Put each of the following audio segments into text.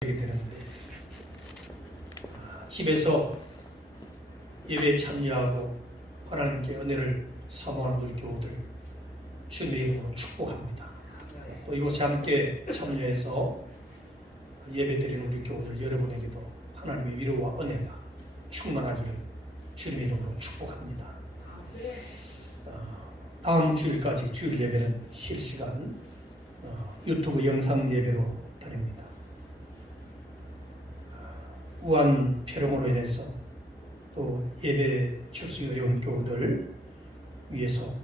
되는데 집에서 예배에 참여하고 하나님께 은혜를 사모하는 우리 교우들 주님의 이름으로 축복합니다. 또 이곳에 함께 참여해서 예배드리는 우리 교우들 여러분에게도 하나님의 위로와 은혜가 충만하기를 주님의 이름으로 축복합니다. 다음 주일까지 주일 예배는 실시간 유튜브 영상 예배로 드립니다. 우한 폐렴으로 인해서 또 예배 출석이 어려운 교우들 위해서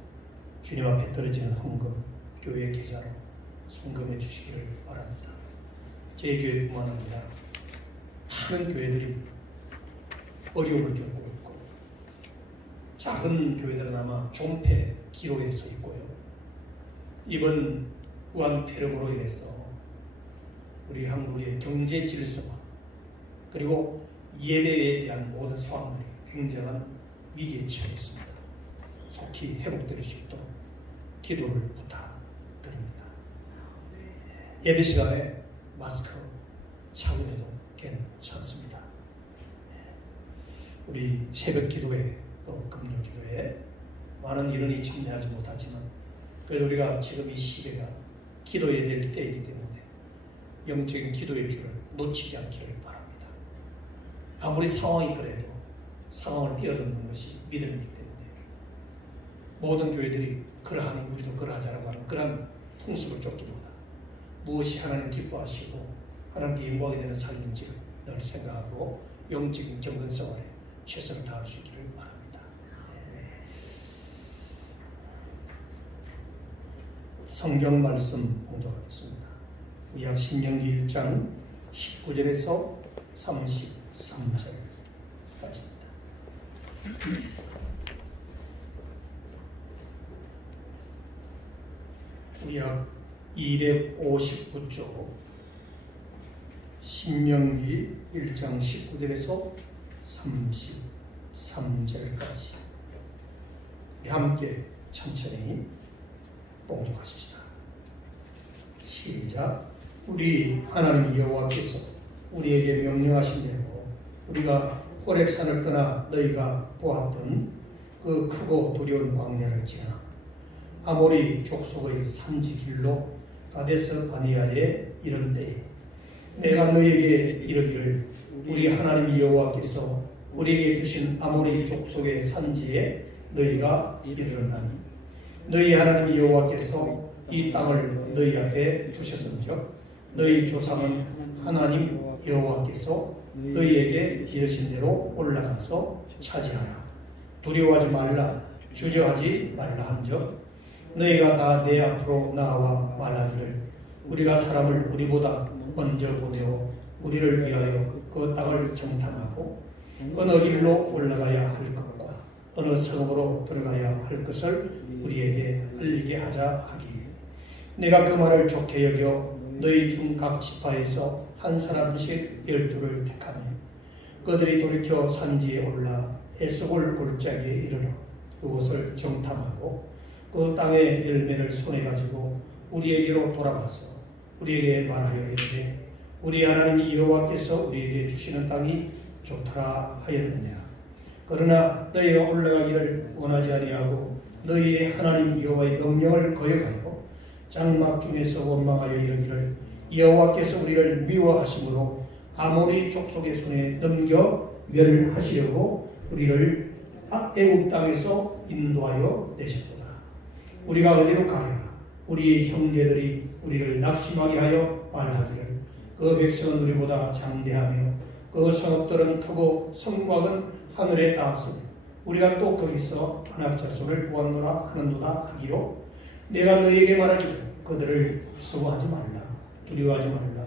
주님 앞에 떨어지는 헌금 교회 계좌로 송금해 주시기를 바랍니다. 제 교회뿐만 아니라 많은 교회들이 어려움을 겪고 있고 작은 교회들은 아마 존폐 기로에 서 있고요. 이번 우한 폐렴으로 인해서 우리 한국의 경제 질서와 그리고 예배에 대한 모든 상황들이 굉장한 위기에 처해 있습니다. 속히 회복될 수 있도록 기도를 부탁드립니다. 예배 시간에 마스크 차고 해도 괜찮습니다. 우리 새벽 기도회 또 금요 기도회 많은 인원이 참여하지 못하지만 그래도 우리가 지금 이 시대가 기도해야 될 때이기 때문에 영적인 기도의 줄을 놓치지 않기를 바랍니다. 아무리 상황이 그래도 상황을 뛰어넘는 것이 믿음이기 때문에 모든 교회들이 그러하니 우리도 그러하자라고 하는 그런 풍습을 쫓기보다 무엇이 하나님 기뻐하시고 하나님께 영광이 되는 삶인지를 늘 생각하고 영적인 경건생활에 최선을 다할 수 있기를 바랍니다. 성경 말씀 봉독하겠습니다. 구약 신명기 1장 19절에서 33절까지입니다. 구약 259조 신명기 1장 19절에서 33절까지 함께 천천히 봉독하십시다. 시작. 우리 하나님 여호와께서 우리에게 명령하신 대로 우리가 호렙산을 떠나 너희가 보았던 그 크고 두려운 광야를 지나 아모리 족속의 산지 길로 가데스 바네아에 이른 때에 내가 너희에게 이르기를 우리 하나님 여호와께서 우리에게 주신 아모리 족속의 산지에 너희가 이르렀나니 너희 하나님 여호와께서 이 땅을 너희 앞에 두셨은즉 너희 조상은 하나님 여호와께서 너희에게 이르신 대로 올라가서 차지하라. 두려워하지 말라. 주저하지 말라 한즉 너희가 다 내 앞으로 나와 말하기를 우리가 사람을 우리보다 먼저 보내어 우리를 위하여 그 땅을 정탐하고 어느 길로 올라가야 할 것과 어느 성읍으로 들어가야 할 것을 우리에게 알리게 하자 하기에 내가 그 말을 좋게 여겨 너희 중 각 지파에서 한 사람씩 12를 택하며 그들이 돌이켜 산지에 올라 에스골 골짜기에 이르러 그곳을 정탐하고 그 땅의 열매를 손에 가지고 우리에게로 돌아와서 우리에게 말하여 이르되 우리 하나님 여호와께서 우리에게 주시는 땅이 좋더라 하였느냐. 그러나 너희가 올라가기를 원하지 아니하고 너희의 하나님 여호와의 명령을 거역하여 장막 중에서 원망하여 이르기를 여호와께서 우리를 미워하심으로 아모리 족속의 손에 넘겨 멸하시려고 우리를 애굽 땅에서 인도하여 내셨도다. 우리가 어디로 가랴? 우리의 형제들이 우리를 낙심하게 하여 말하기를 그 백성은 우리보다 장대하며 그 성읍들은 크고 성곽은 하늘에 닿았으며 우리가 또 거기서 안악자손을 보았노라 하는도다 하기로 내가 너희에게 말하기를 그들을 무서워하지 말라. 두려워하지 말라.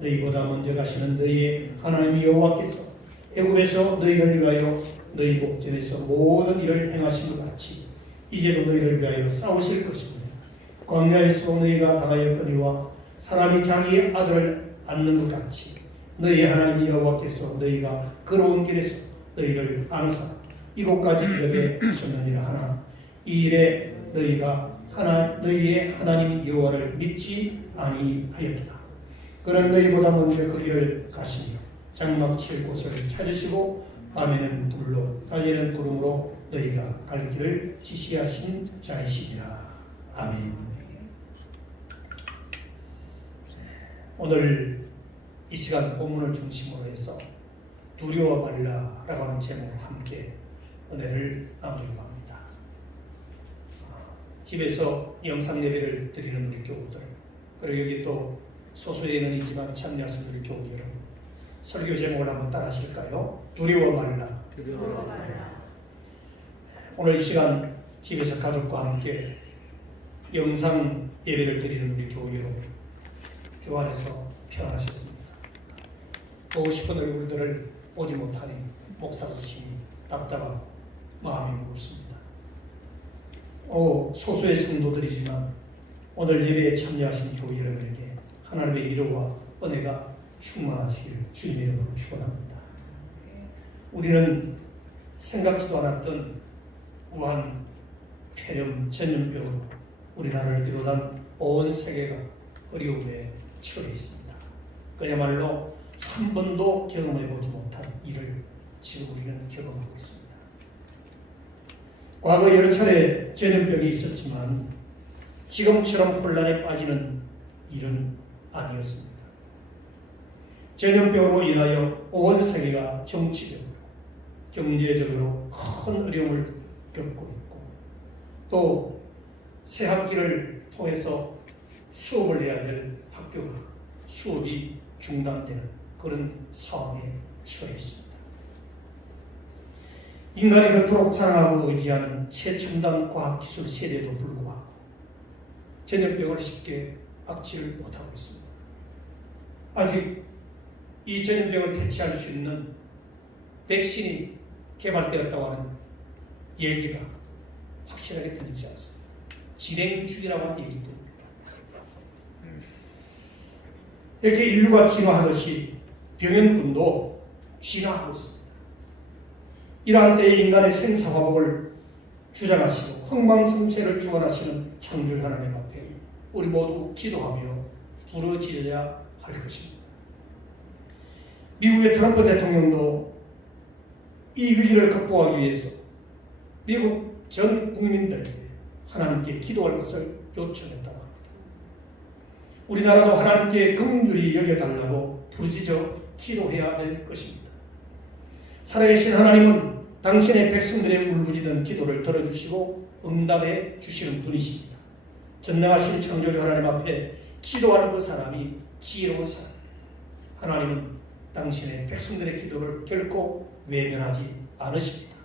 너희보다 먼저 가시는 너희의 하나님 여호와께서 애굽에서 너희를 위하여 너희 목전에서 모든 일을 행하신 것 같이 이제도 너희를 위하여 싸우실 것이며 광야에서 너희가 당하였거니와 사람이 자기의 아들을 안는 것 같이 너희 하나님 여호와께서 너희가 걸어온 길에서 너희를 안으사 이곳까지 이르게 하셨느니라 하나 이 일에 너희가 너희의 하나님 여호와를 믿지 아니하였도다. 그는 너희보다 먼저 그 길을 가시며 장막 칠 곳을 찾으시고 밤에는 불로 낮에는 구름으로 너희가 갈 길을 지시하신 자이시니라. 아멘. 오늘 이 시간 본문을 중심으로 해서 두려워 말라라고 하는 제목으로 함께 은혜를 나누려고 합니다. 집에서 영상 예배를 드리는 우리 교우들, 그리고 여기 또 소수에는 있지만 참여하신 우리 교우 여러분, 설교 제목을 한번 따라하실까요? 두려워 말라. 두려워 말라. 오늘 이 시간 집에서 가족과 함께 영상 예배를 드리는 우리 교우 여러분, 주 안에서 평안하셨습니다. 보고 싶은 얼굴들을 보지 못하니 목사로심이 답답한 마음이 무겁습니다. 소수의 성도들이지만 오늘 예배에 참여하신 교우 여러분에게 하나님의 위로와 은혜가 충만하시기를 주님의 이름으로 축원합니다. 우리는 생각지도 않았던 우한, 폐렴, 전염병으로 우리나라를 비롯한 온 세계가 어려움에 처해 있습니다. 그야말로 한 번도 경험해보지 못한 일을 지금 우리는 경험하고 있습니다. 과거 여러 차례 전염병이 있었지만 지금처럼 혼란에 빠지는 일은 아니었습니다. 전염병으로 인하여 온 세계가 정치적으로, 경제적으로 큰 어려움을 겪고 있고, 또 새 학기를 통해서 수업을 해야 될 학교가 수업이 중단되는 그런 상황에 처해 있습니다. 인간이 그토록 사랑하고 의지하는 최첨단 과학기술 세대에도 불구하고 전염병을 쉽게 막지를 못하고 있습니다. 아직 이 전염병을 퇴치할 수 있는 백신이 개발되었다고 하는 얘기가 확실하게 들리지 않습니다. 진행 중이라고 하는 얘기 들립니다. 이렇게 인류가 진화하듯이 병행군도 진화하고 있습니다. 이러한 때에 인간의 생사화복을 주장하시고 흥망성쇠를 주관하시는 창조주 하나님 앞에 우리 모두 기도하며 부르짖어야 할 것입니다. 미국의 트럼프 대통령도 이 위기를 극복하기 위해서 미국 전 국민들에게 하나님께 기도할 것을 요청했다고 합니다. 우리나라도 하나님께 긍휼히 여겨달라고 부르짖어 기도해야 될 것입니다. 살아계신 하나님은 당신의 백성들의 울부짖는 기도를 들어주시고 응답해 주시는 분이십니다. 전능하신 창조주 하나님 앞에 기도하는 그 사람이 지혜로운 사람입니다. 하나님은 당신의 백성들의 기도를 결코 외면하지 않으십니다.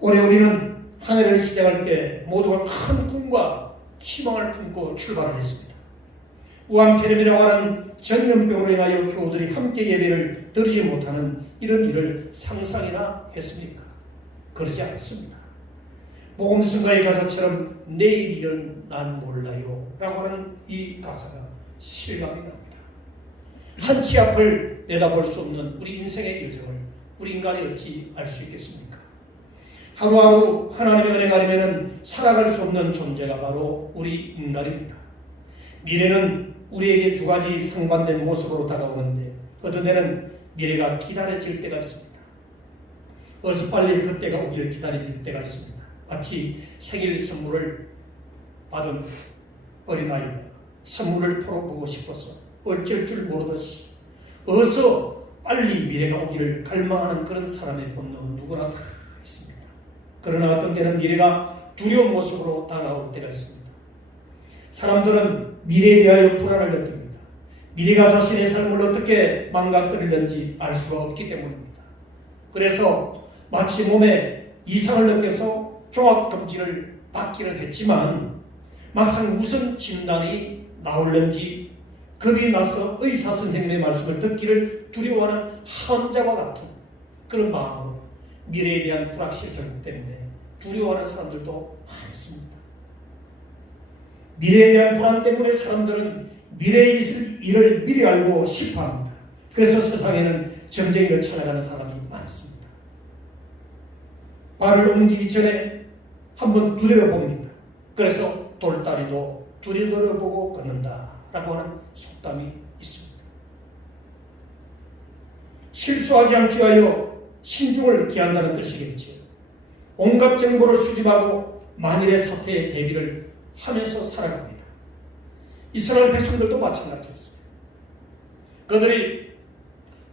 올해 우리는 한 해를 시작할 때 모두가 큰 꿈과 희망을 품고 출발을 했습니다. 우한 폐렴이라고 하는 전염병으로 인하여 교우들이 함께 예배를 드리지 못하는 이런 일을 상상이나 했습니까? 그러지 않습니다. 복음성가의 가사처럼 내일 일은 난 몰라요 라고 하는 이 가사가 실감이 납니다. 한치 앞을 내다볼 수 없는 우리 인생의 여정을 우리 인간이 어찌 알 수 있겠습니까? 하루하루 하나님의 은혜가 아니면 살아갈 수 없는 존재가 바로 우리 인간입니다. 미래는 우리에게 두 가지 상반된 모습으로 다가오는데 어떤 때는 미래가 기다려질 때가 있습니다. 어서 빨리 그때가 오기를 기다릴 때가 있습니다. 마치 생일 선물을 받은 어린아이가 선물을 풀어보고 싶어서 어쩔 줄 모르듯이 어서 빨리 미래가 오기를 갈망하는 그런 사람의 본능은 누구나 다 있습니다. 그러나 어떤 때는 미래가 두려운 모습으로 다가올 때가 있습니다. 사람들은 미래에 대하여 불안을 느낍니다. 미래가 자신의 삶을 어떻게 망가뜨리는지 알 수가 없기 때문입니다. 그래서 마치 몸에 이상을 느껴서 종합검진을 받기는 했지만 막상 무슨 진단이 나올는지 겁이 나서 의사 선생님의 말씀을 듣기를 두려워하는 환자와 같은 그런 마음으로 미래에 대한 불확실성 때문에 두려워하는 사람들도 많습니다. 미래에 대한 불안 때문에 사람들은 미래에 있을 일을 미리 알고 싶어합니다. 그래서 세상에는 점쟁이를 찾아가는 사람이 많습니다. 발을 옮기기 전에 한번 두드려봅니다. 그래서 돌다리도 두드려보고 걷는다 라고 하는 속담이 있습니다. 실수하지 않기 위하여 신중을 기한다는 뜻이겠지요. 온갖 정보를 수집하고 만일의 사태에 대비를 하면서 살아갑니다. 이스라엘 백성들도 마찬가지였습니다. 그들이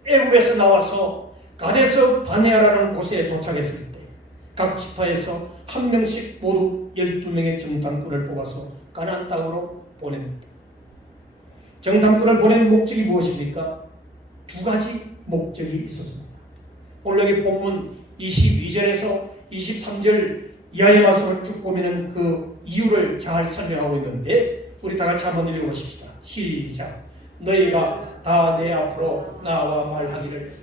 애굽에서 나와서 가데스 바네아라는 곳에 도착했을 때 각 지파에서 한 명씩 모두 12명의 정탐꾼을 뽑아서 가나안 땅으로 보냅니다. 정탐꾼을 보낸 목적이 무엇입니까? 두 가지 목적이 있었습니다. 오늘 여기 본문 22절에서 23절 이하의 말씀을 쭉 보면 그 이유를 잘 설명하고 있는데 우리 다 같이 한번 읽어보십시다. 시작. 너희가 다 내 앞으로 나와 말하기를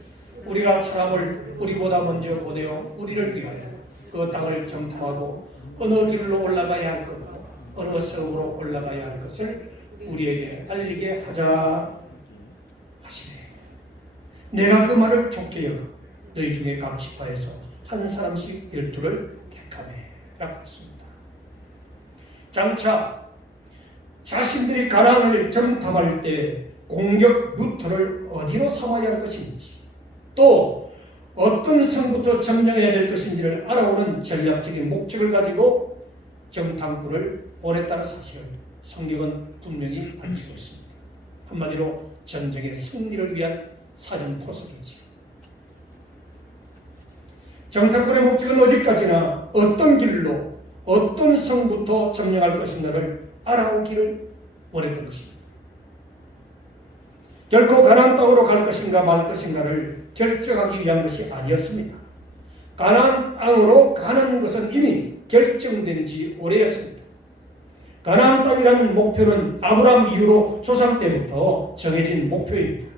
우리가 사람을 우리보다 먼저 보내어 우리를 위하여 그 땅을 정탐하고 어느 길로 올라가야 할 것과 어느 성으로 올라가야 할 것을 우리에게 알리게 하자 하시네. 내가 그 말을 좋게 여겨 너희 중에 각 지파에서 한 사람씩 12를 택하네 라고 했습니다. 장차 자신들이 가나안을 정탐할 때 공격 루트를 어디로 삼아야 할 것인지 또 어떤 성부터 점령해야 될 것인지를 알아오는 전략적인 목적을 가지고 정탐꾼을 보냈다는 사실을 성경은 분명히 밝히고 있습니다. 한마디로 전쟁의 승리를 위한 사전 포석이지요. 정탐꾼의 목적은 어디까지나 어떤 길로 어떤 성부터 점령할 것인가를 알아오기를 원했던 것입니다. 결코 가나안 땅으로 갈 것인가 말 것인가를 결정하기 위한 것이 아니었습니다. 가나안 땅으로 가는 것은 이미 결정된 지 오래였습니다. 가나안 땅이라는 목표는 아브라함 이후로 조상 때부터 정해진 목표입니다.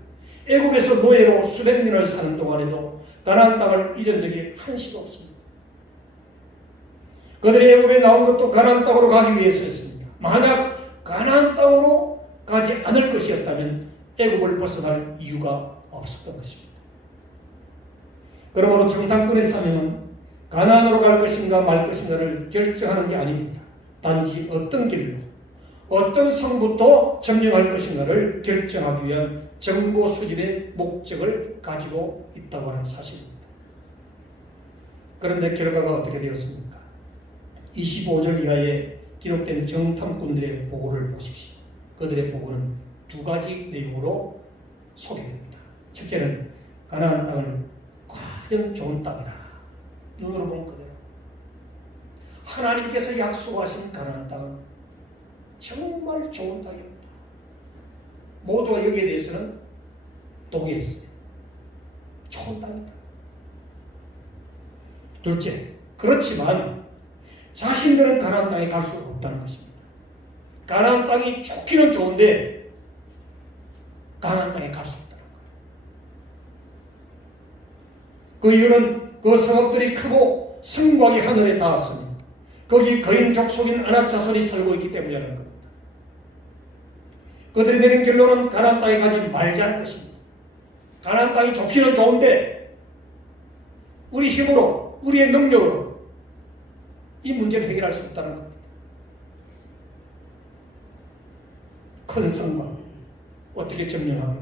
애굽에서 노예로 수백 년을 사는 동안에도 가나안 땅을 잊은 적이 한시도 없습니다. 그들이 애굽에 나온 것도 가나안 땅으로 가기 위해서였습니다. 만약 가나안 땅으로 가지 않을 것이었다면 애굽을 벗어날 이유가 없었던 것입니다. 그러므로 정탐꾼의 사명은 가나안으로 갈 것인가 말 것인가를 결정하는 게 아닙니다. 단지 어떤 길로 어떤 성부터 점령할 것인가를 결정하기 위한 정보 수집의 목적을 가지고 있다고 하는 사실입니다. 그런데 결과가 어떻게 되었습니까? 25절 이하에 기록된 정탐꾼들의 보고를 보십시오. 그들의 보고는 두 가지 내용으로 소개됩니다. 첫째는 가나안 땅은 과연 좋은 땅이라 눈으로 본 그대로 하나님께서 약속하신 가나안 땅은 정말 좋은 땅이었다. 모두가 여기에 대해서는 동의했어요. 좋은 땅이다. 둘째, 그렇지만 자신들은 가나안 땅에 갈 수 없다는 것입니다. 가나안 땅이 좋기는 좋은데 가나안 땅에 갈 수 없다는 거예요. 그 이유는 그 성읍들이 크고 성곽이 하늘에 닿았습니다. 거기 거인 족속인 아낙 자손이 살고 있기 때문이라는 겁니다. 그들이 내린 결론은 가나안 땅에 가지 말자는 것입니다. 가나안 땅이 좋기는 좋은데 우리 힘으로 우리의 능력으로 이 문제를 해결할 수 없다는 겁니다. 큰 성곽 어떻게 점령하며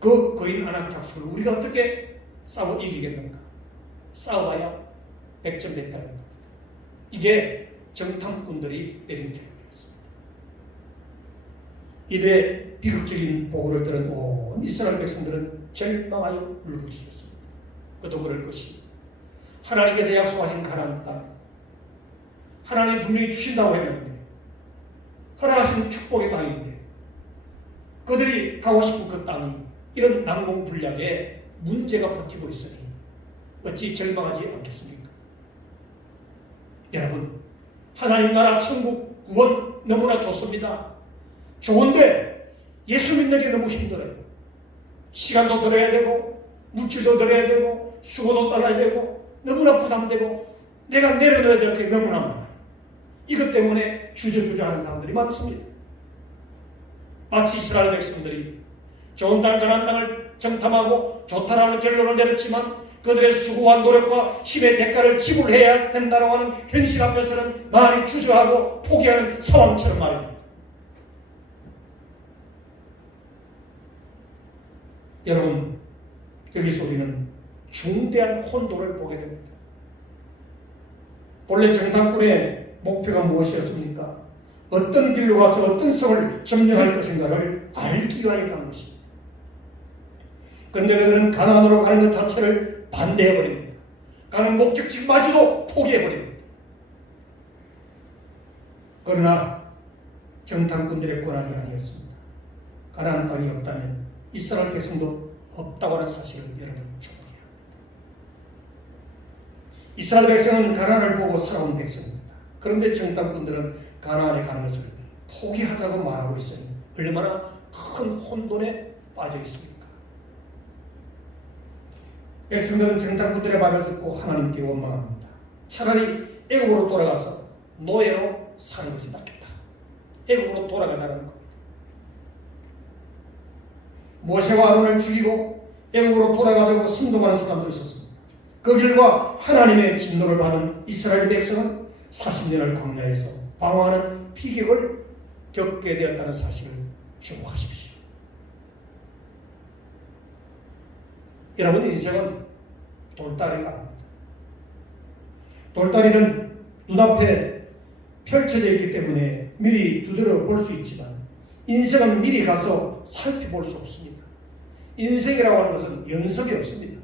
그 거인 아낙 족속을 우리가 어떻게 싸워 이기겠는가? 싸워봐야 백전백패라는 겁니다. 이게 정탐꾼들이 내린 결론이었습니다. 이들의 비극적인 보고를 들은 온 이스라엘 백성들은 절망하여 울부짖었습니다. 그도 그럴 것이 하나님께서 약속하신 가나안 땅, 하나님이 분명히 주신다고 했는데 허락하신 축복의 땅인데 그들이 가고 싶은 그 땅이 이런 난공불락에 문제가 버티고 있으니 어찌 절망하지 않겠습니까? 여러분, 하나님 나라 천국 구원 너무나 좋습니다. 좋은데 예수 믿는 게 너무 힘들어요. 시간도 들어야 되고 물질도 들어야 되고 수고도 따라야 되고 너무나 부담되고 내가 내려놓아야 될 게 너무나 많아요. 이것 때문에 주저주저하는 사람들이 많습니다. 마치 이스라엘 백성들이 좋은 땅 가나안 땅을 정탐하고 좋다라는 결론을 내렸지만 그들의 수고와 노력과 힘의 대가를 지불해야 된다고 하는 현실 앞에서는 많이 주저하고 포기하는 상황처럼 말입니다. 여러분, 여기서 우리는 중대한 혼돈을 보게 됩니다. 본래 정탐꾼의 목표가 무엇이었습니까? 어떤 길로 가서 어떤 성을 점령할 것인가를 알기 위하여 간 것입니다. 그런데 그들은 가나안으로 가는 것 자체를 반대해버립니다. 가는 목적지마저도 포기해버립니다. 그러나 정탐꾼들의 권한이 아니었습니다. 가나안 땅이 없다면 이스라엘 백성도 없다고 하는 사실을 여러분 주목해야 합니다. 이스라엘 백성은 가나안을 보고 살아온 백성입니다. 그런데 정탐꾼들은 가나안에 가는 것을 포기하자고 말하고 있어요. 얼마나 큰 혼돈에 빠져 있습니까? 백성들은 정탐꾼들의 말을 듣고 하나님께 원망합니다. 차라리 애국으로 돌아가서 노예로 사는 것이 낫겠다. 애국으로 돌아가자는 겁니다. 모세와 아론을 죽이고 애국으로 돌아가자고 선동하는 사람도 있었습니다. 그 길과 하나님의 진노를 받은 이스라엘 백성은 40년을 광야에서 방황하는 피격을 겪게 되었다는 사실을 주목하십시오. 여러분, 인생은 돌다리가 아닙니다. 돌다리는 눈앞에 펼쳐져 있기 때문에 미리 두드려 볼 수 있지만 인생은 미리 가서 살펴볼 수 없습니다. 인생이라고 하는 것은 연습이 없습니다.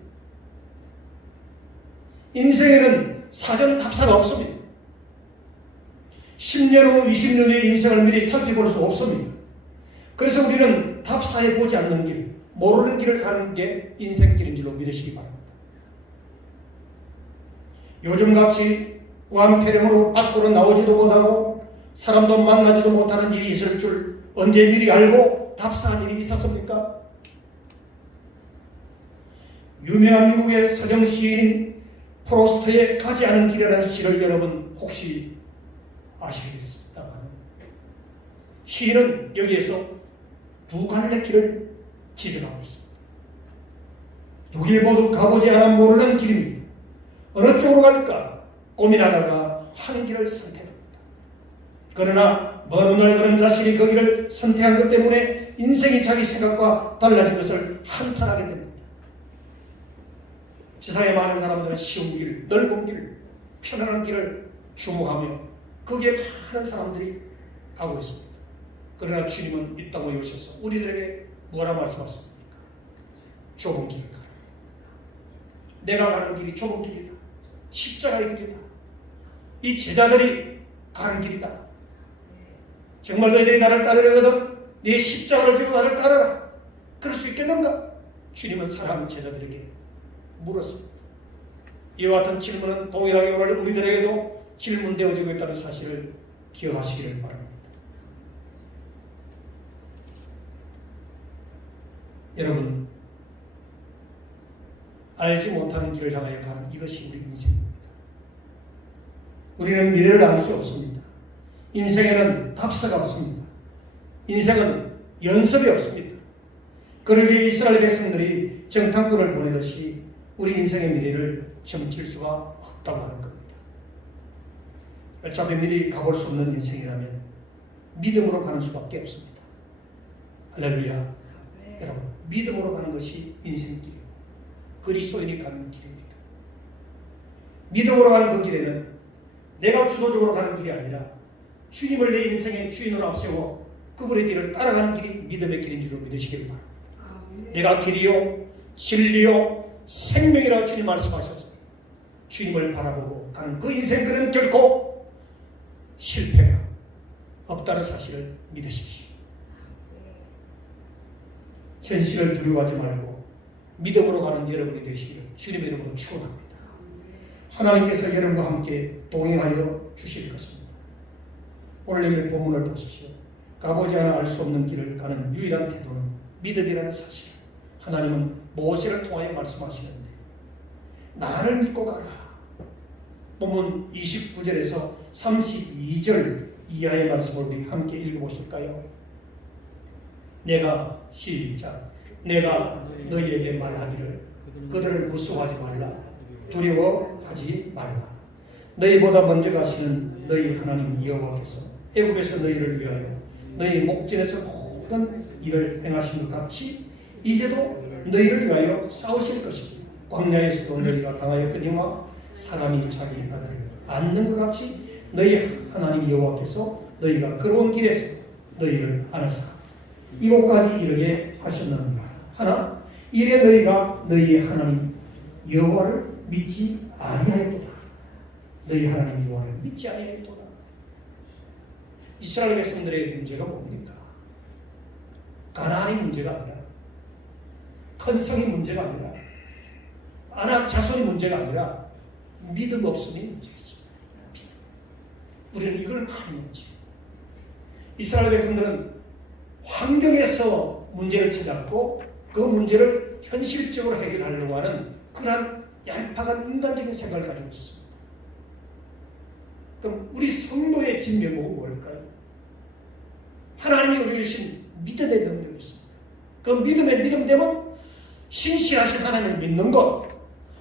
인생에는 사전 답사가 없습니다. 10년 후, 20년 후의 인생을 미리 살펴볼 수 없습니다. 그래서 우리는 답사해 보지 않는 길, 모르는 길을 가는 게 인생길인 줄로 믿으시기 바랍니다. 요즘같이 완폐령으로 밖으로 나오지도 못하고 사람도 만나지도 못하는 일이 있을 줄 언제 미리 알고 답사한 일이 있었습니까? 유명한 미국의 서정 시인인 프로스트의 가지 않은 길이라는 시를 여러분 혹시 아시겠습니까? 시인은 여기에서 두 갈래 길을 지적하고 있습니다. 두 길 모두 가보지 않아 모르는 길입니다. 어느 쪽으로 갈까 고민하다가 한 길을 선택합니다. 그러나 먼 훗날 그런 자신이 그 길을 선택한 것 때문에 인생이 자기 생각과 달라진 것을 한탄하게 됩니다. 세상에 많은 사람들은 쉬운 길, 넓은 길, 편안한 길을 주목하며 거기에 많은 사람들이 가고 있습니다. 그러나 주님은 이 땅에 오셔서 우리들에게 뭐라 말씀하셨습니까? 좁은 길을 가라. 내가 가는 길이 좁은 길이다. 십자가의 길이다. 이 제자들이 가는 길이다. 정말 너희들이 나를 따르려거든 네 십자가를 지고 나를 따르라. 그럴 수 있겠는가? 주님은 사랑하는 제자들에게 물었습니다. 이와 같은 질문은 동일하게 오늘 우리들에게도 질문되어지고 있다는 사실을 기억하시기를 바랍니다. 여러분, 알지 못하는 길을 향하여 가는 이것이 우리 인생입니다. 우리는 미래를 알 수 없습니다. 인생에는 답사가 없습니다. 인생은 연습이 없습니다. 그러기에 이스라엘 백성들이 정탐꾼을 보내듯이 우리 인생의 미래를 점칠 수가 없다고 하는 겁니다. 어차피 미리 가볼 수 없는 인생이라면 믿음으로 가는 수밖에 없습니다. 할렐루야. 여러분, 믿음으로 가는 것이 인생길이고 그리스도인이 가는 길입니다. 믿음으로 가는 그 길에는 내가 주도적으로 가는 길이 아니라 주님을 내 인생의 주인으로 앞세워 그분의 길을 따라가는 길이 믿음의 길인 줄로 믿으시길 바랍니다. 내가 길이요 진리요 생명이라고 주님 말씀하셨습니다. 주님을 바라보고 가는 그 인생들은 결코 실패가 없다는 사실을 믿으십시오. 현실을 두려워하지 말고 믿음으로 가는 여러분이 되시기를 주님의 이름으로 축원합니다. 하나님께서 여러분과 함께 동행하여 주실 것입니다. 오늘 본문을 보십시오. 가보지 않아 알 수 없는 길을 가는 유일한 태도는 믿음이라는 사실. 하나님은 모세를 통하여 말씀하시는데 나를 믿고 가라. 본문 29절에서 32절 이하의 말씀을 우리 함께 읽어보실까요? 내가 시작. 내가 너희에게 말하기를 그들을 무서워하지 말라. 두려워하지 말라. 너희보다 먼저 가시는 너희 하나님 여호와께서 애굽에서 너희를 위하여 너희 목전에서 모든 일을 행하신 것 같이 이제도 너희를 위하여 싸우실 것이고 광야에서도 너희가 당하였거니와 사람이 자기 아들을 안는 것 같이 너희 하나님 여호와께서 너희가 걸어온 길에서 너희를 안으사 이곳까지 이르게 하셨느니라. 하나 이래 너희가 너희의 하나님 여호와를 믿지 아니하였도다. 너희 하나님 여호와를 믿지 아니하였도다. 이스라엘 백성들의 문제가 뭡니까? 가나안이 문제가 아니라, 컨성이 문제가 아니라, 아낙 자손이 문제가 아니라 믿음 없음이 문제였습니다. 우리는 이걸 많이 놓지. 이스라엘 백성들은 환경에서 문제를 찾았고 그 문제를 현실적으로 해결하려고 하는 그러한 얄팍한 인간적인 생각을 가지고 있습니다. 그럼 우리 성도의 진면목은 뭘까요? 하나님이 우리에게 주신 믿음의 능력이 있습니다. 그 믿음의 믿음되면 신실하신 하나님을 믿는 것,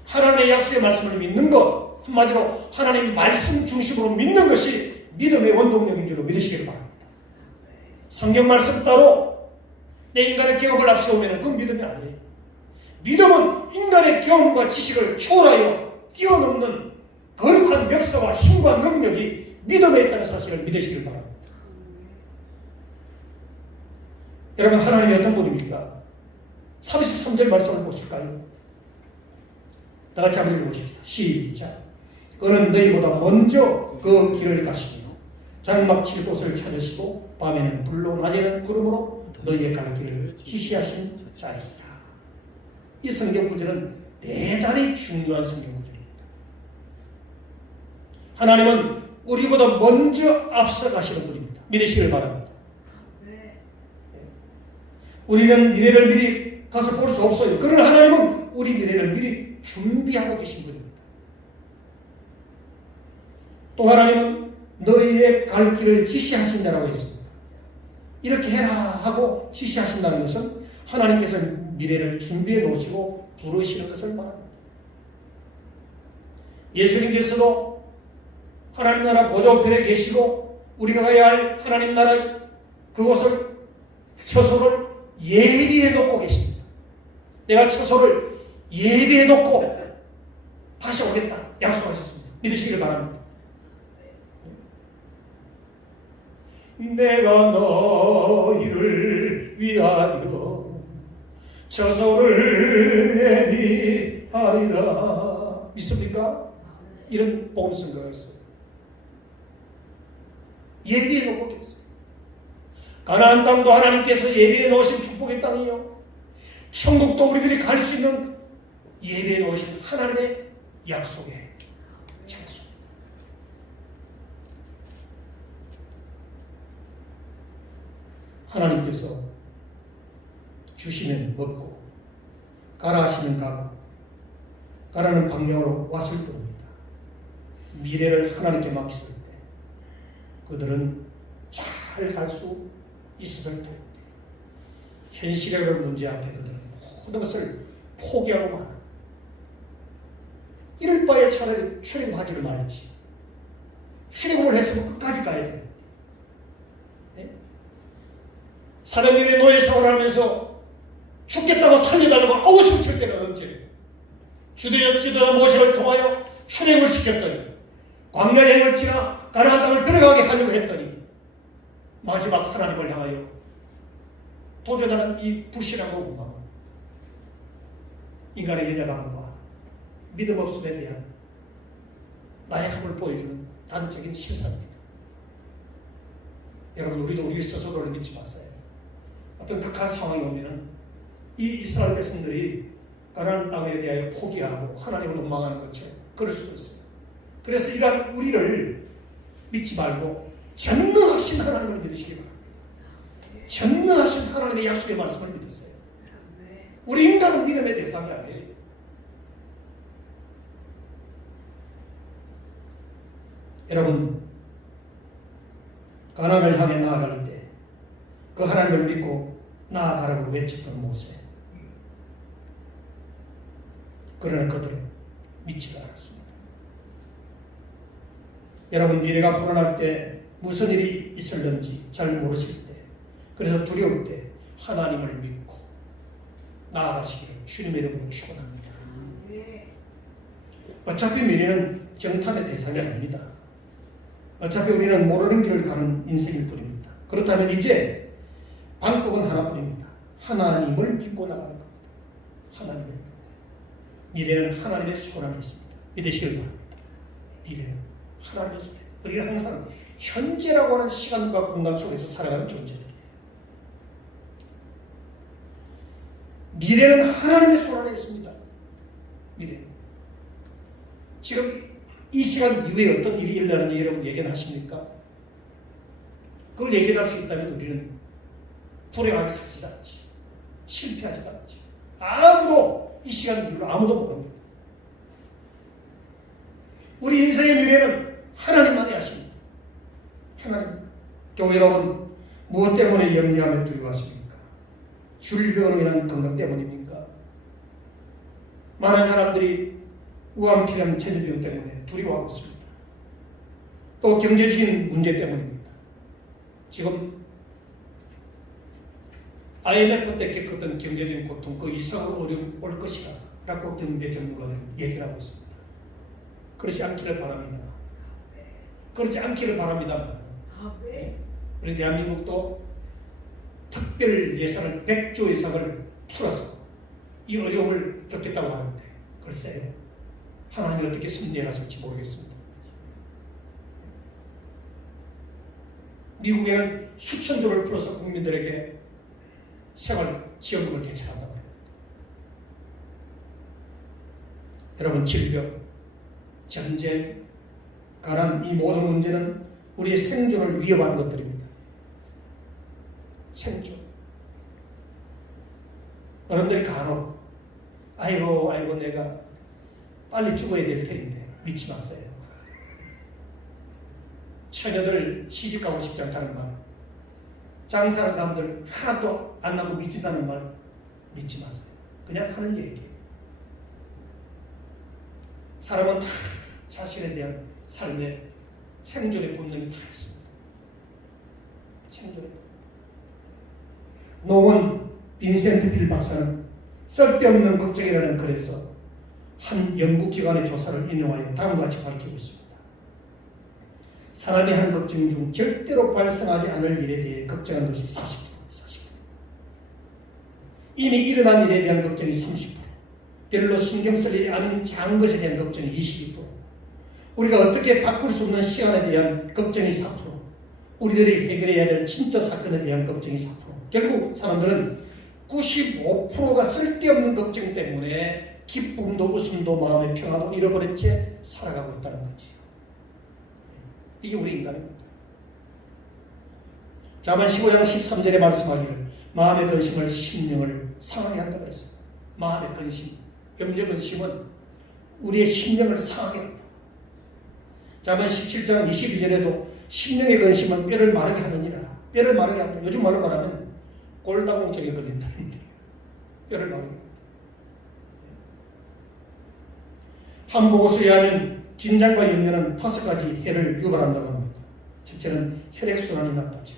하나님의 약속의 말씀을 믿는 것, 한마디로 하나님 말씀 중심으로 믿는 것이 믿음의 원동력인 줄로 믿으시길 바랍니다. 성경 말씀 따로 내 인간의 경험을 앞세우면 그건 믿음이 아니에요. 믿음은 인간의 경험과 지식을 초월하여 뛰어넘는 거룩한 역사와 힘과 능력이 믿음에 있다는 사실을 믿으시길 바랍니다. 여러분, 하나님이 어떤 분입니까? 33절 말씀을 보실까요? 다 같이 한번 읽어보십시다. 시작. 그는 너희보다 먼저 그 길을 가시며 장막 칠 곳을 찾으시고 밤에는 불로 낮에는 구름으로 너희의 갈 길을 지시하신 자이시라. 이 성경 구절은 대단히 중요한 성경 구절입니다. 하나님은 우리보다 먼저 앞서가시는 분입니다. 믿으시길 바랍니다. 우리는 미래를 미리 가서 볼 수 없어요. 그러나 하나님은 우리 미래를 미리 준비하고 계신 분입니다. 또 하나님은 너희의 갈 길을 지시하신다라고 했습니다. 이렇게 해라 하고 지시하신다는 것은 하나님께서 미래를 준비해 놓으시고 부르시는 것을 말합니다. 예수님께서도 하나님 나라 보좌우편에 계시고 우리가 가야 할 하나님 나라 그곳을 처소를 예비해 놓고 계십니다. 내가 처소를 예비해 놓고 다시 오겠다 약속하셨습니다. 믿으시길 바랍니다. 내가 너희를 위하여 처소를 예비하리라. 믿습니까? 이런 복음 성가가 있어요. 예비해 놓고 계세요. 가나안 땅도 하나님께서 예비해 놓으신 축복의 땅이요, 천국도 우리들이 갈 수 있는 예비해 놓으신 하나님의 약속의 장소입니다. 하나님께서 주시면 먹고 가라 하시면 가고 가라는 방향으로 왔을 뿐입니다. 미래를 하나님께 맡겼을 때 그들은 잘 갈 수 있었을 텐데 현실의 문제 앞에 그들은 모든 것을 포기하고 말. 이럴 바에 차라리 출애굽하지를 말지. 출애굽을 했으면 끝까지 가야 돼. 네? 400년의 노예 생활을 하면서 죽겠다고 살려달라고 아우성 칠 때가 언제? 주대엽 지도자 모세를 통하여 출애굽을 시켰더니 광야행을 지나 가나안 땅을 들어가게 하려고 했더니 마지막 하나님을 향하여 도전하는 이 불신하고 원망은 인간의 연약함과 믿음 없음에 대한 나약함을 보여주는 단적인 실상입니다. 여러분, 우리도 우리 스스로를 믿지 마세요. 어떤 극한 상황이 오면은 이 이스라엘 백성들이 가나안 땅에 대하여 포기하고 하나님을 원망하는 것처럼 그럴 수도 있어요. 그래서 이러한 우리를 믿지 말고 전능하신 하나님을 믿으시기 바랍니다. 전능하신 하나님의 약속의 말씀을 믿으세요. 우리 인간은 믿음의 대상이 아니에요. 여러분, 가나안을 향해 나아갈 때 그 하나님을 믿고 나아가라고 외쳤던 모세. 그러나 그들은 믿지도 않았습니다. 여러분, 미래가 불안할 때 무슨 일이 있을는지 잘 모르실 때, 그래서 두려울 때 하나님을 믿고 나아가시기를 주님의 이름으로 축원합니다. 어차피 미래는 정탐의 대상이 아닙니다. 어차피 우리는 모르는 길을 가는 인생일 뿐입니다. 그렇다면 이제 방법은 하나뿐입니다. 하나님을 믿고 나가는 겁니다. 하나님을 믿고. 미래는 하나님의 손 안에 있습니다. 믿으시길 바랍니다. 미래는 하나님의 손 안에. 우리는 항상 현재라고 하는 시간과 공간 속에서 살아가는 존재들이에요. 미래는 하나님의 손 안에 있습니다. 미래는. 지금 이 시간 이후에 어떤 일이 일어나는지 여러분 예견하십니까? 그걸 예견할 수 있다면 우리는 불행하게 살지도 않지. 실패하지도 않지. 아무도 이 시간 이후로 아무도 모릅니다. 우리 인생의 미래는 하나님만이 아십니다. 하나님. 교회 여러분, 무엇 때문에 염려하며 두려워하십니까? 질병으로 인한 건강 때문입니까? 많은 사람들이 우암피렴 체질병 때문에 두려워하고 있습니다. 또 경제적인 문제 때문입니다. 지금 IMF 때 겪었던 경제적인 고통 그 이상으로 어려움이 올 것이다 라고 경제 전문가는 얘기를 하고 있습니다. 그렇지 않기를 바랍니다. 그렇지 않기를 바랍니다. 우리 대한민국도 특별 예산을 100조 이상을 풀어서 이 어려움을 겪겠다고 하는데 글쎄요. 하나님이 어떻게 섭리하실지 모르겠습니다. 미국에는 수천조를 풀어서 국민들에게 생활 지원금을 대체한다고 합니다. 여러분, 질병, 전쟁, 가난 이 모든 문제는 우리의 생존을 위협하는 것들입니다. 생존. 어른들이 간혹 아이고 내가 빨리 죽어야 될 텐데 믿지 마세요. 처녀들 시집가고 싶지 않다는 말, 장사하는 사람들 하나도 안 나고 미친다는 말 믿지 마세요. 그냥 하는 얘기예요. 사람은 다 자신에 대한 삶의 생존의 본능이 다 있습니다. 생존의 본능. 노원 빈센트 필 박사는 쓸데없는 걱정이라는 글에서 한 연구기관의 조사를 인용하여 다음과 같이 밝히고 있습니다. 사람이 하는 걱정 중 절대로 발생하지 않을 일에 대해 걱정하는 것이 40%. 이미 일어난 일에 대한 걱정이 30%. 별로 신경 쓸 일이 아닌 작은 것에 대한 걱정이 22%. 우리가 어떻게 바꿀 수 없는 시간에 대한 걱정이 4%. 우리들이 해결해야 될 진짜 사건에 대한 걱정이 4%. 결국 사람들은 95%가 쓸데없는 걱정 때문에 기쁨도 웃음도 마음의 평화도 잃어버린 채 살아가고 있다는 거지. 이게 우리 인간입니다. 잠언 15장 13절에 말씀하기를 마음의 근심을 심령을 상하게 한다 그랬어요. 마음의 근심, 염려 근심은 우리의 심령을 상하게 한다. 잠언 17장 22절에도 심령의 근심은 뼈를 마르게 하느니라. 뼈를 마르게 한다. 요즘 말로 말하면 골다공증에 걸린다는 얘기예요. 뼈를 마르게 한다. 한 보고서에 하면 긴장과 염려는 5가지 해를 유발한다고 합니다. 첫째는 혈액순환이 나빠져.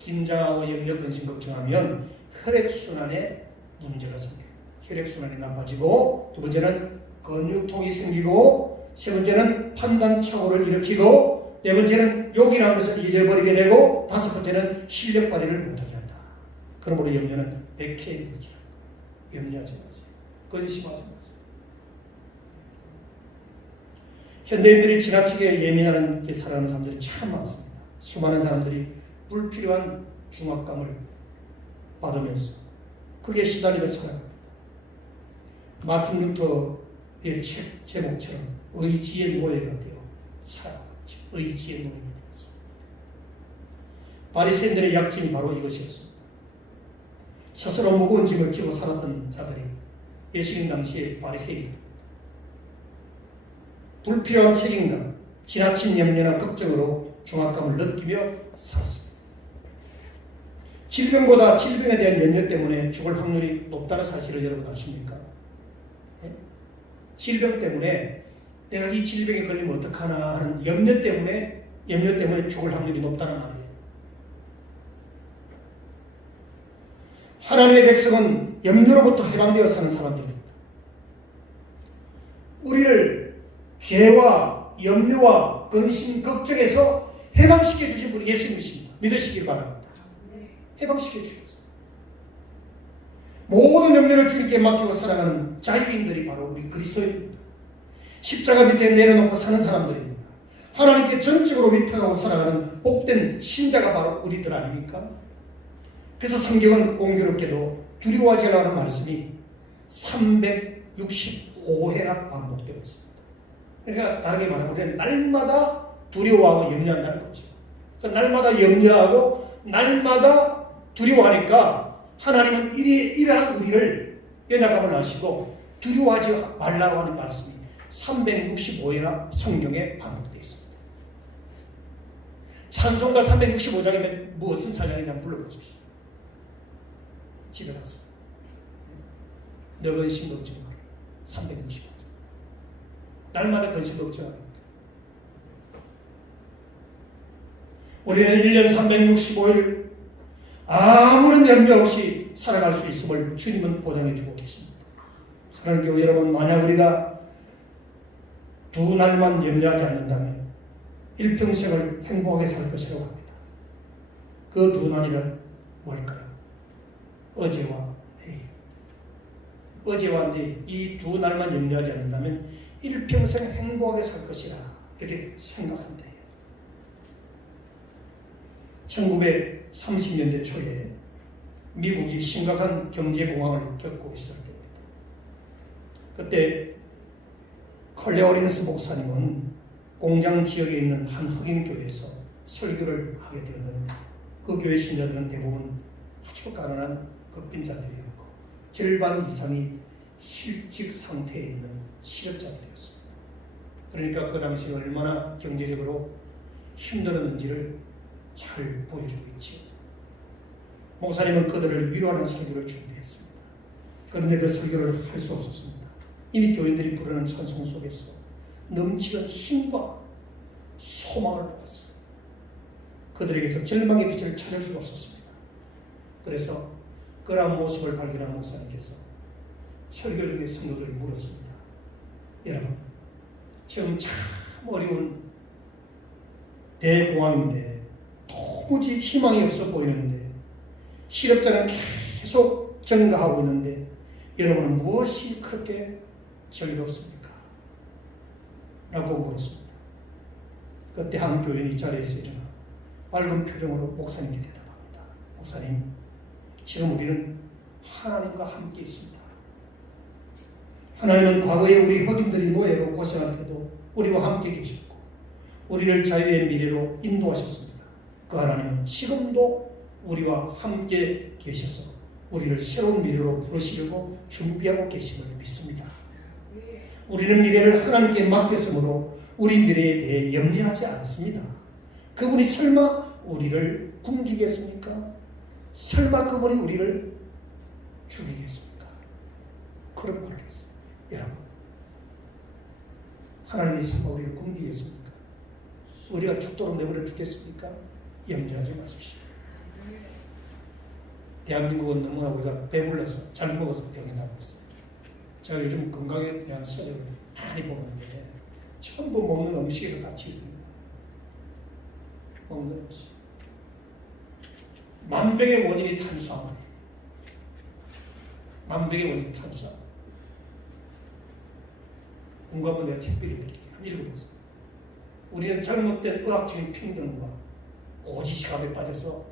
긴장하고 염려, 근심, 걱정하면 혈액순환에 문제가 생겨요. 혈액순환이 나빠지고, 두 번째는 근육통이 생기고, 세 번째는 판단착오를 일으키고, 네 번째는 욕이라는 것을 잊어버리게 되고, 다섯 번째는 실력 발휘를 못하게 한다. 그러므로 염려는 백해의 무기라. 염려하지 마세요. 근심하지 마세요. 현대인들이 지나치게 예민하게 살아가는 사람들이 참 많습니다. 수많은 사람들이 불필요한 중압감을 받으면서 그게 시달리며 살아갑니다. 마틴 루터의 책 제목처럼 의지의 노예가 되어 살아가고 있죠. 의지의 노예가 되었습니다. 바리새인들의 약점이 바로 이것이었습니다. 스스로 무거운 짐을 지고 살았던 자들이 예수님 당시의 바리새인들, 불필요한 책임감, 지나친 염려나 걱정으로 중압감을 느끼며 살았습니다. 질병보다 질병에 대한 염려 때문에 죽을 확률이 높다는 사실을 여러분 아십니까? 네? 질병 때문에 내가 이 질병에 걸리면 어떡하나 하는 염려 때문에 죽을 확률이 높다는 말이에요. 하나님의 백성은 염려로부터 해방되어 사는 사람들입니다. 우리를 죄와 염려와 근심, 걱정에서 해방시켜 주신 분이 예수님이십니다. 믿으시길 바랍니다. 해방시켜 주셨어요. 모든 염려를 주님께 맡기고 살아가는 자유인들이 바로 우리 그리스도인입니다. 십자가 밑에 내려놓고 사는 사람들입니다. 하나님께 전적으로 위탁하고 살아가는 복된 신자가 바로 우리들 아닙니까? 그래서 성경은 공교롭게도 두려워하지 않으라는 말씀이 365회나 반복되고 있습니다. 그러니까 다르게 말하면 우리는 날마다 두려워하고 염려한다는 거죠. 그러니까 날마다 염려하고 날마다 두려워하니까 하나님은 이러한 우리를 연약함을 아시고 두려워하지 말라고 하는 말씀이 365회나 성경에 반복되어 있습니다. 찬송가 365장이면 무엇은 찬양이냐 불러보십시오. 집에 가서 너 근심 걱정 마라. 365장 날마다 근심 걱정합니다. 우리는 1년 365일 아무런 염려 없이 살아갈 수 있음을 주님은 보장해 주고 계십니다. 사랑하는 교회 여러분, 만약 우리가 두 날만 염려하지 않는다면 일평생을 행복하게 살 것이라고 합니다. 그 두 날이란 뭘까요? 어제와 내일. 어제와 내일 이 두 날만 염려하지 않는다면 일평생 행복하게 살 것이라 이렇게 생각한대요. 1930년대 초에 미국이 심각한 경제공황을 겪고 있을 때입니다. 그때 컬레오린스 목사님은 공장 지역에 있는 한 흑인교회에서 설교를 하게 되었는데 그 교회 신자들은 대부분 아주 가난한 극빈자들이었고 절반 이상이 실직 상태에 있는 실업자들이었습니다. 그러니까 그 당시 얼마나 경제적으로 힘들었는지를 잘 보여주고 있지요. 목사님은 그들을 위로하는 설교를 준비했습니다. 그런데 그 설교를 할 수 없었습니다. 이미 교인들이 부르는 찬송 속에서 넘치는 힘과 소망을 보았어요. 그들에게서 절망의 빛을 찾을 수가 없었습니다. 그래서 그러한 모습을 발견한 목사님께서 설교 중에 성도들이 물었습니다. 여러분, 지금 참 어려운 대공황인데 도무지 희망이 없어 보이는데 실업자는 계속 증가하고 있는데 여러분은 무엇이 그렇게 즐겁습니까? 라고 물었습니다. 그때 한 교인이 자리에서 일어나 밝은 표정으로 목사님께 대답합니다. 목사님, 지금 우리는 하나님과 함께 있습니다. 하나님은 과거에 우리 흑인들이 노예로 고생할 때도 우리와 함께 계셨고 우리를 자유의 미래로 인도하셨습니다. 그 하나님은 지금도 우리와 함께 계셔서 우리를 새로운 미래로 부르시려고 준비하고 계심을 믿습니다. 우리는 미래를 하나님께 맡겼으므로 우리 미래에 대해 염려하지 않습니다. 그분이 설마 우리를 굶기겠습니까? 설마 그분이 우리를 죽이겠습니까? 그런 말을 했어요. 여러분, 하나님이 설마 우리를 굶기겠습니까? 우리가 죽도록 내버려 두겠습니까? 염려하지 마십시오. 대한민국은 너무나 우리가 배불러서 잘 먹어서 병에 나고 있어요. 제가 요즘 건강에 대한 서적을 많이 보는데 전부 먹는 음식에서 같이 있습니다. 먹는 음식. 만병의 원인이 탄수화물. 만병의 원인이 탄수화물. 공감은 내가 책들이 드릴게요. 한 읽어보세요. 우리는 잘못된 의학적인 편견과 고지식감에 빠져서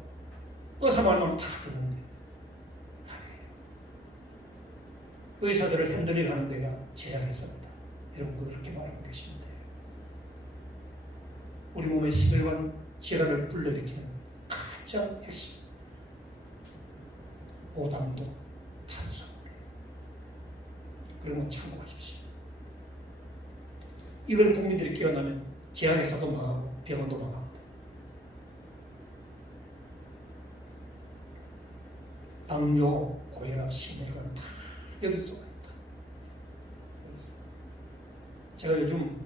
의사 말만 다 듣는데 의사들을 흔들려 가는 데가 제약회사입니다. 여러분 그렇게 말하고 계시는데 우리 몸의 심혈관 질환을 불러일으키는 가장 핵심 고당도 탄수화물. 그런 건 참고하십시오. 이걸 국민들이 깨어나면 제약회사도 망하고 병원도 망합니다. 당뇨, 고혈압, 심혈관 다 여기서 왔다. 제가 요즘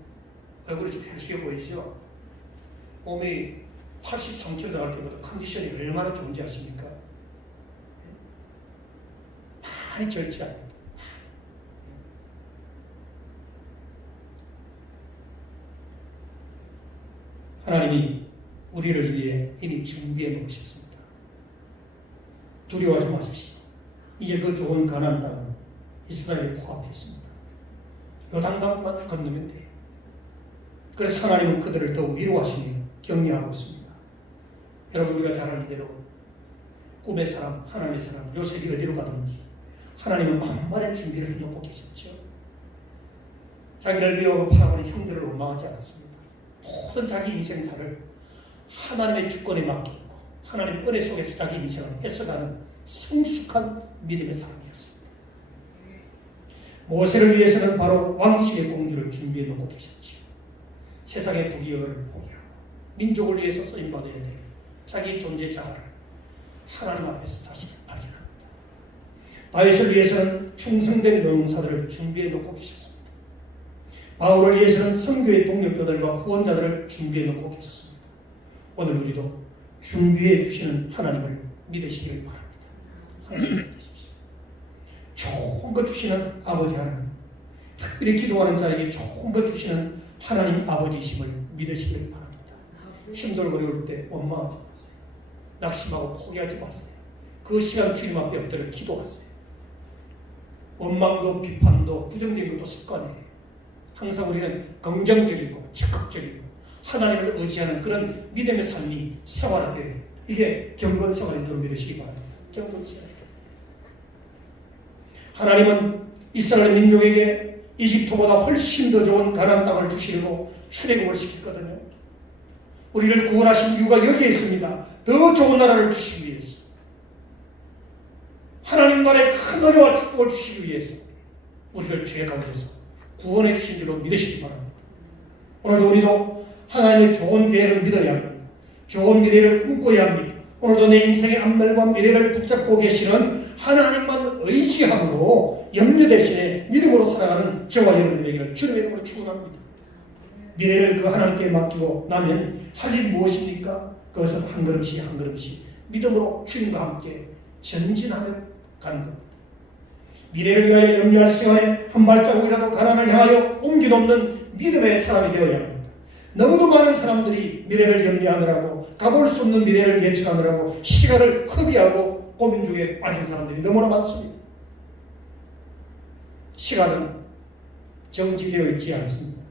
얼굴이 좀 헬스게 보이죠? 몸이 83kg 나갈 때보다 컨디션이 얼마나 좋은지 아십니까? 많이 절제합니다. 하나님이 우리를 위해 이미 준비해 놓으셨습니다. 두려워하지 마십시오. 이제 그 좋은 가나안 땅은 이스라엘이 코앞에 있습니다. 요단강만 건너면 돼요. 그래서 하나님은 그들을 더 위로하시며 격려하고 있습니다. 여러분, 우리가 잘 아는 대로 꿈의 사람, 하나님의 사람, 요셉이 어디로 가든지 하나님은 만반의 준비를 해놓고 계셨죠. 자기를 미워하고 파랑하는 형들을 원망하지 않았습니다. 모든 자기 인생사를 하나님의 주권에 맡기고 하나님의 은혜 속에서 자기 인생을 해석하는 성숙한 믿음의 사람이었습니다. 모세를 위해서는 바로 왕실의 공주를 준비해 놓고 계셨지요. 세상의 부귀영화를 포기하고 민족을 위해서 쓰임받아야 될 자기 존재 자아를 하나님 앞에서 자신을 발견합니다. 다윗을 위해서는 충성된 용사들을 준비해 놓고 계셨습니다. 바울을 위해서는 선교의 동력자들과 후원자들을 준비해 놓고 계셨습니다. 오늘 우리도 준비해 주시는 하나님을 믿으시길 바랍니다. 하나님을 믿으십시오. 좋은 것 주시는 아버지 하나님, 특별히 기도하는 자에게 좋은 것 주시는 하나님 아버지심을 믿으시길 바랍니다. 힘들고 어려울 때 원망하지 마세요. 낙심하고 포기하지 마세요. 그 시간 주님 앞에 엎드려 기도하세요. 원망도 비판도 부정적인 것도 습관이에요. 항상 우리는 긍정적이고 적극적이고 하나님을 의지하는 그런 믿음의 삶이 생활화되어야 됩니다. 이게 경건 생활인 줄 믿으시기 바랍니다. 경건 생활. 하나님은 이스라엘 민족에게 이집트보다 훨씬 더 좋은 가나안 땅을 주시려고 출애굽을 시켰거든요. 우리를 구원하신 이유가 여기에 있습니다. 더 좋은 나라를 주시기 위해서, 하나님 나라의 큰 은혜와 축복을 주시기 위해서 우리를 죄 가운데서 구원해 주신 줄로 믿으시기 바랍니다. 오늘도 우리도 하나님의 좋은 계획을 믿어야 합니다. 좋은 미래를 꿈꿔야 합니다. 오늘도 내 인생의 앞날과 미래를 붙잡고 계시는 하나님만 의지함으로 염려 대신에 믿음으로 살아가는 저와 여러분이 되기를 주님의 이름으로 축원합니다. 미래를 그 하나님께 맡기고 나면 할 일이 무엇입니까? 그것은 한 걸음씩 한 걸음씩 믿음으로 주님과 함께 전진하며 가는 겁니다. 미래를 위하여 염려할 시간에 한 발자국이라도 가난을 향하여 옮기도 없는 믿음의 사람이 되어야 합니다. 너무도 많은 사람들이 미래를 염려하느라고 가볼 수 없는 미래를 예측하느라고 시간을 허비하고 고민 중에 빠진 사람들이 너무나 많습니다. 시간은 정지되어 있지 않습니다.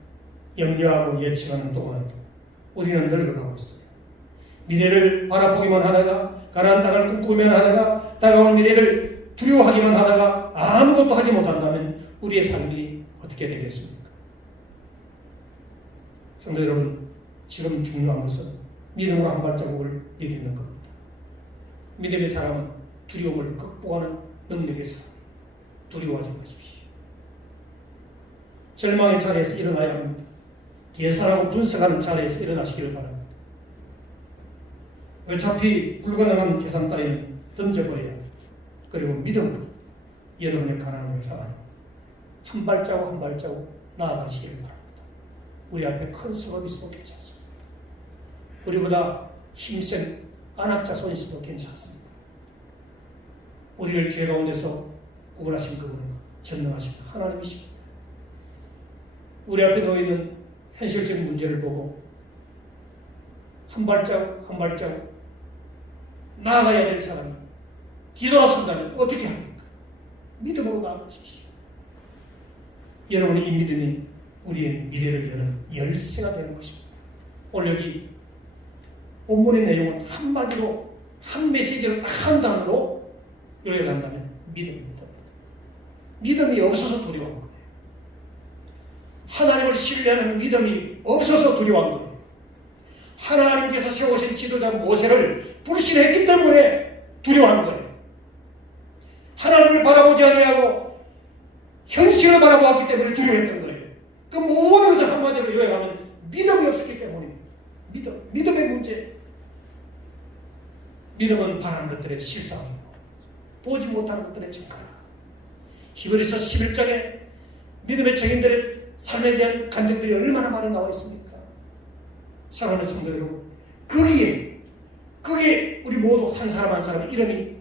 염려하고 예측하는 동안 우리는 늙어가고 있어요. 미래를 바라보기만 하다가 가나안 땅을 꿈꾸기만 하다가 다가올 미래를 두려워하기만 하다가 아무것도 하지 못한다면 우리의 삶이 어떻게 되겠습니까? 성도 여러분, 지금 중요한 것은 믿음으로 한 발자국을 내딛는 겁니다. 믿음의 사람은 두려움을 극복하는 능력의 사람. 두려워하지 마십시오. 절망의 자리에서 일어나야 합니다. 계산하고 분석하는 자리에서 일어나시기를 바랍니다. 어차피 불가능한 계산 따위는 던져버려야 합니다. 그리고 믿음으로 여러분의 가난을 향하여 한 발자국 한 발자국 나아가시기를 바랍니다. 우리 앞에 큰 성읍이 있어도 괜찮습니다. 우리보다 힘센 안악자손이 있어도 괜찮습니다. 우리를 죄 가운데서 구원하신 그분은 전능하신 하나님이십니다. 우리 앞에 놓여있는 현실적인 문제를 보고 한 발자국 한 발자국 나아가야 될 사람이 뒤돌아선다면 어떻게 합니까? 믿음으로 나아가십시오. 여러분의 이 믿음이 우리의 미래를 여는 열쇠가 되는 것입니다. 오늘 여기 본문의 내용은 한마디로 한 메시지로 딱 한 단어로 요약한다면 믿음입니다. 믿음이 없어서 두려워한 거예요. 하나님을 신뢰하는 믿음이 없어서 두려워한 거예요. 하나님께서 세우신 지도자 모세를 불신했기 때문에 두려워한 거예요. 하나님을 바라보지 아니하고 현실을 바라보았기 때문에 두려워했던 거예요. 그 모든 것을 한마디로 요약하면 믿음이 없었기 때문입니다. 믿음의 문제. 믿음은 바라는 것들의 실상이고 보지 못하는 것들의 증거라. 히브리서 11장에 믿음의 증인들의 삶에 대한 간증들이 얼마나 많이 나와 있습니까? 사랑하는 성도 여러분, 거기에 우리 모두 한 사람 한 사람의 이름이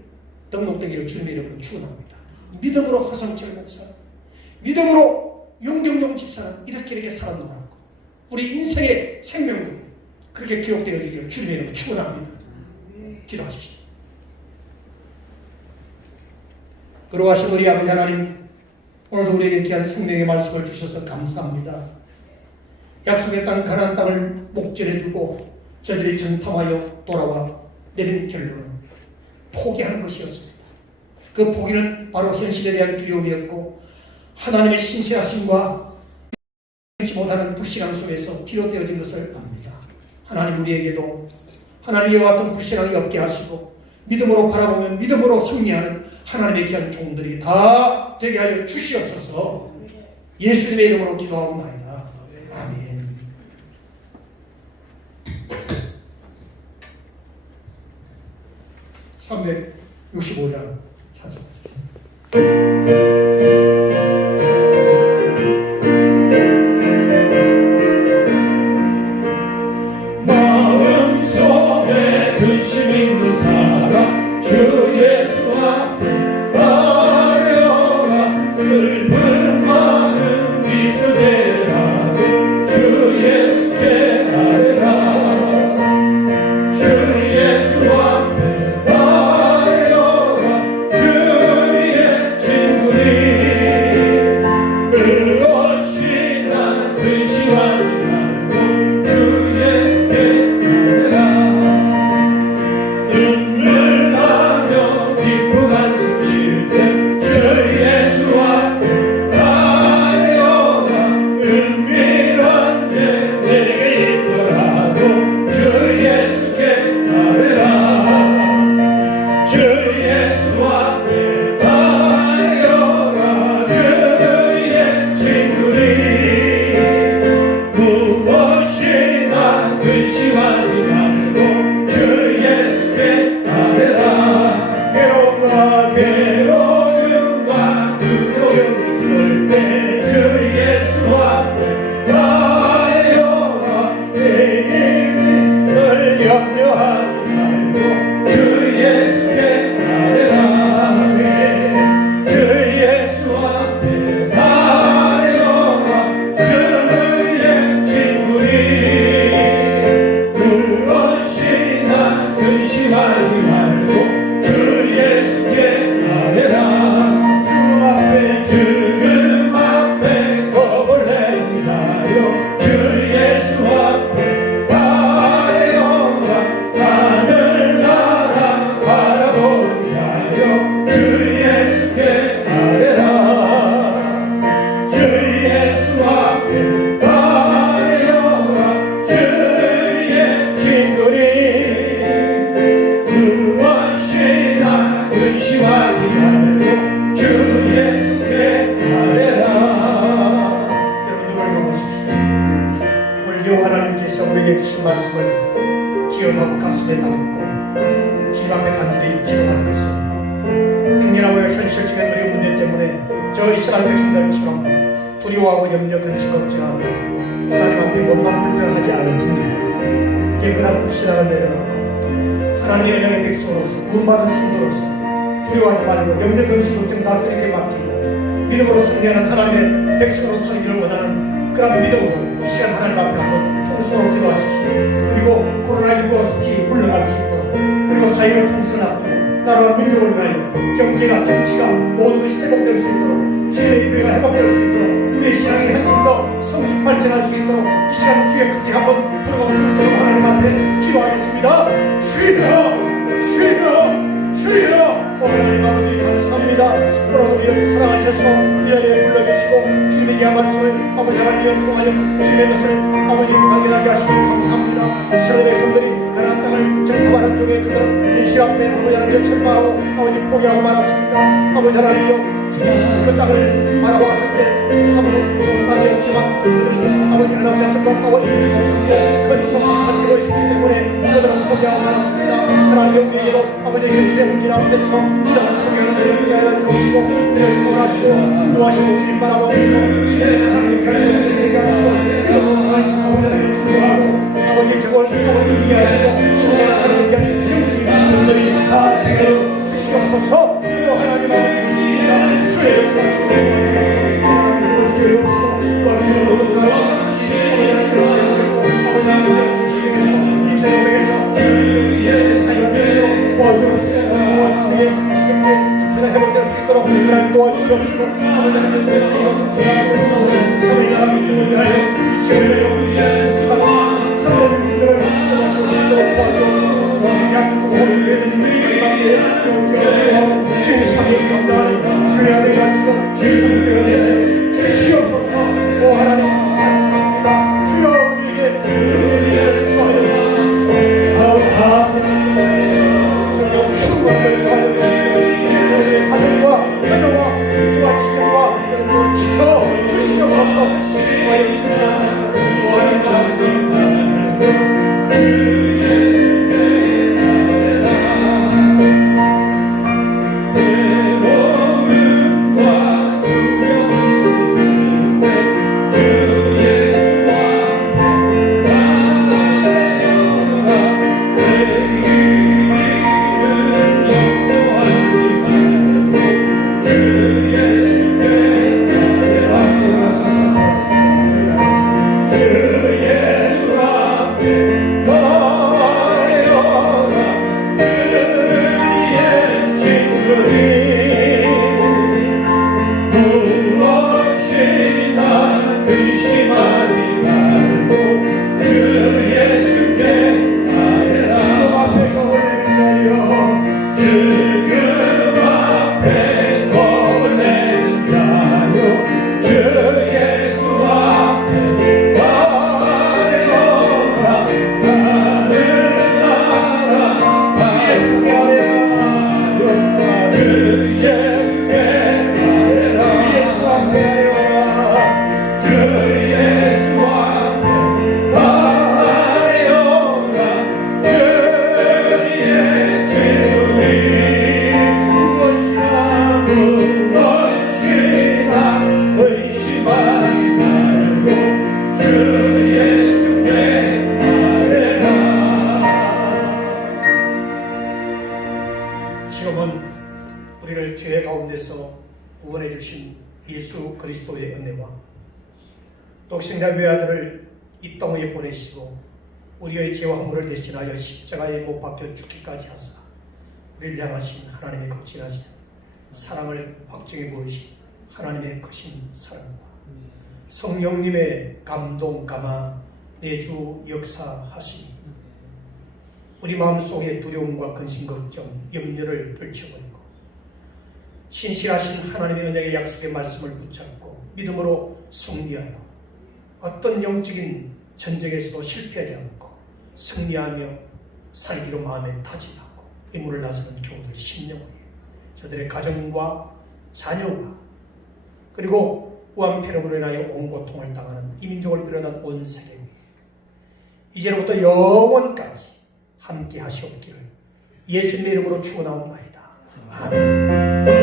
등록되기를 주님의 이름으로 축원합니다. 믿음으로 허성철 목사, 믿음으로 용경용 집사는 이렇게 살아노라고 우리 인생의 생명을 그렇게 기록되어지기를 주님의 이름으로 축원합니다. 기도하십시오. 그러하신 우리 아버지 하나님, 오늘도 우리에게 귀한 생명의 말씀을 주셔서 감사합니다. 약속의 땅 가나안 땅을 목전에 두고 저들이 전탐하여 돌아와 내린 결론은 포기하는 것이었습니다. 그 포기는 바로 현실에 대한 두려움이었고 하나님의 신실하심과 지 못하는 불신앙 속에서 비롯되어진 것을 압니다. 하나님 우리에게도 하나님 이와 같은 불신앙이 없게 하시고 믿음으로 바라보며 믿음으로 승리하는 하나님의 귀한 종들이 다 되게 하여 주시옵소서. 예수님의 이름으로 기도하옵나이다. 아멘. (365장) 찬송하십시오. 마음속에 근심 있는 사람 주 예수 앞에 따르라. 슬픈 마음 미스대라도 주 예수께 아뢰라. 주 예수 앞에 따르라. 주의 친구니 무엇이나 근심하지 말고 주 예수께 눈물나며 기쁜 한숨 쉴 때 주 예수 앞에 따르라. 은밀한 데 내게 있더라도 주 예수께 아뢰라. 주 예수 앞에 따르라. 주의 친구니 무엇이나 근심하지 말고 주 예수께 아뢰라. 괴로움과 두려움 있을 때 주 예수 앞에 따르라. 내일을 염려하지 말고 주 예수께 아뢰라. 주 예수 앞에 따르라. 주의 친구니 무엇이나 근심하지 말고 주 예수께 아뢰라. 죽음 앞에 겁을 내지 마요. 주 예수 앞에 따르라. 하늘나라 바라보게 하여 주 예수께 아뢰라. 주 예수 앞에 따르라. 주의 친구니 무엇이나 근심하지 말고 주 예수께 아뢰라. 여러분 눈을 감으십시오. 오늘 여호와 하나님께서 우리에게 주신 말씀을 기억하고 가슴에 담고 주님 앞에 간절히 기도하는 것입니다. 당연하고 현실적인 어려운 문제 때문에 저 이스라엘 백성들처럼 두려워하고 염려 근심 걱정하며 하나님 앞에 몸만 불편하지 않습니다. 이제 그런 불신앙을 내려놓고 하나님의 영의 백성으로서 구원받은 성도로서 두려워하지 말고 염려 근심 걱정 다 주님께 맡기고 믿음으로 승리하는 하나님의 백성으로 살기를 원하는 그런 믿음으로 이 시간 하나님 앞에 한번 통성으로 기도하십시오. 그리고 코로나19가 속히 물러갈 수 있도록, 그리고 사회를 총선을 앞두고 나라와 민족을 위하여 경제가 정치가 모든 것이 회복될 수 있도록, 지혜의 교회가 회복될 수 있도록, 우리의 신앙이 한층 더 성숙 발전할 수 있도록 이 시간 주에 크게 한번 부르고 통성으로 하나님 앞에 기도하겠습니다. 주여 주여 주여. 하나님 아버지 감사합니다. 오늘 우리를 사랑하셔서 이 자리에 불러주시고 주님의 귀한 말씀을 아버지 하나님을 통하여 주님의 것을 아버지 발견하게 하시고 감사합니다. 이스라엘 백성들이 가나안 땅을 정탐하는 중에 그들은 현실 앞에 아버지 하나님을 절망하고 아버지 포기하고 말았습니다. 아버지 하나님이여 주님 그 땅을 바라보았을 때 참으로 좋은 땅이었지만 그들이 아버지 하나님 자손과 싸워 이길 수 없었고 큰 성을 가지고 있었기 때문에 그들은 포기하고 말았습니다. 하나님 우리에게도 아버지 현실의 문제 앞에서 믿음을 포기하는 일을 있게 하여 주옵시고 우리를 구원하시고 인도하시고 주님 바라보면서 시대의 하나님의 결정을 되게 하시고 믿음으로 아버지 하나님을 충고하고 아버지 저걸 싸워 이기게 하시고 시대의 하나님의 영적인 믿음들이 다 되어 주시옵소서. 하나님 아버지 믿습니다. 주시옵시고 아버지 하나님 그리스도가 통솔하고 있사오니 사랑의 나라 믿음을 위하여 이 시간에 영원히 살아서 참된 믿음을 끊어서 수 있도록 도와주옵소서. 우리 대한민국 온 교회들이 마지막 때에 교회하고 주의 사명을 감당하는 교회 안에 가시고 주의 교회에 주시옵소서. 오 하나님 감사합니다. 주여 우리에게 교회를 주하여 주옵소서. 정녕 충만을 다하여 주시고 우리의 가정과 자녀와 부와 직장과 여러분을 지켜 주시옵소서. 지켜하여 주시옵소서. 오 하나님 감사합니다. 우리를 죄 가운데서 구원해 주신 예수 그리스도의 은혜와 독생자 외아들을 이 땅에 보내시고 우리의 죄와 허물을 대신하여 십자가에 못 박혀 죽기까지 하사 우리를 향하신 하나님의 극진하신 사랑을 확증해 보이신 하나님의 크신 사랑과 성령님의 감동 감화 내주 역사하시니 우리 마음속에 두려움과 근심 걱정 염려를 떨쳐버리고 신실하신 하나님의 언약의 약속의 말씀을 붙잡고 믿음으로 승리하여 어떤 영적인 전쟁에서도 실패하지 않고 승리하며 살기로 마음에 다짐하고 임무를 나서는 교우들 심령을 저들의 가정과 자녀와 그리고 우한폐렴으로 인하여 온 고통을 당하는 이 민족을 비롯한 온 세계 위에 이제로부터 영원까지 함께 하시옵기를 예수님의 이름으로 축원하옵나이다. 아멘.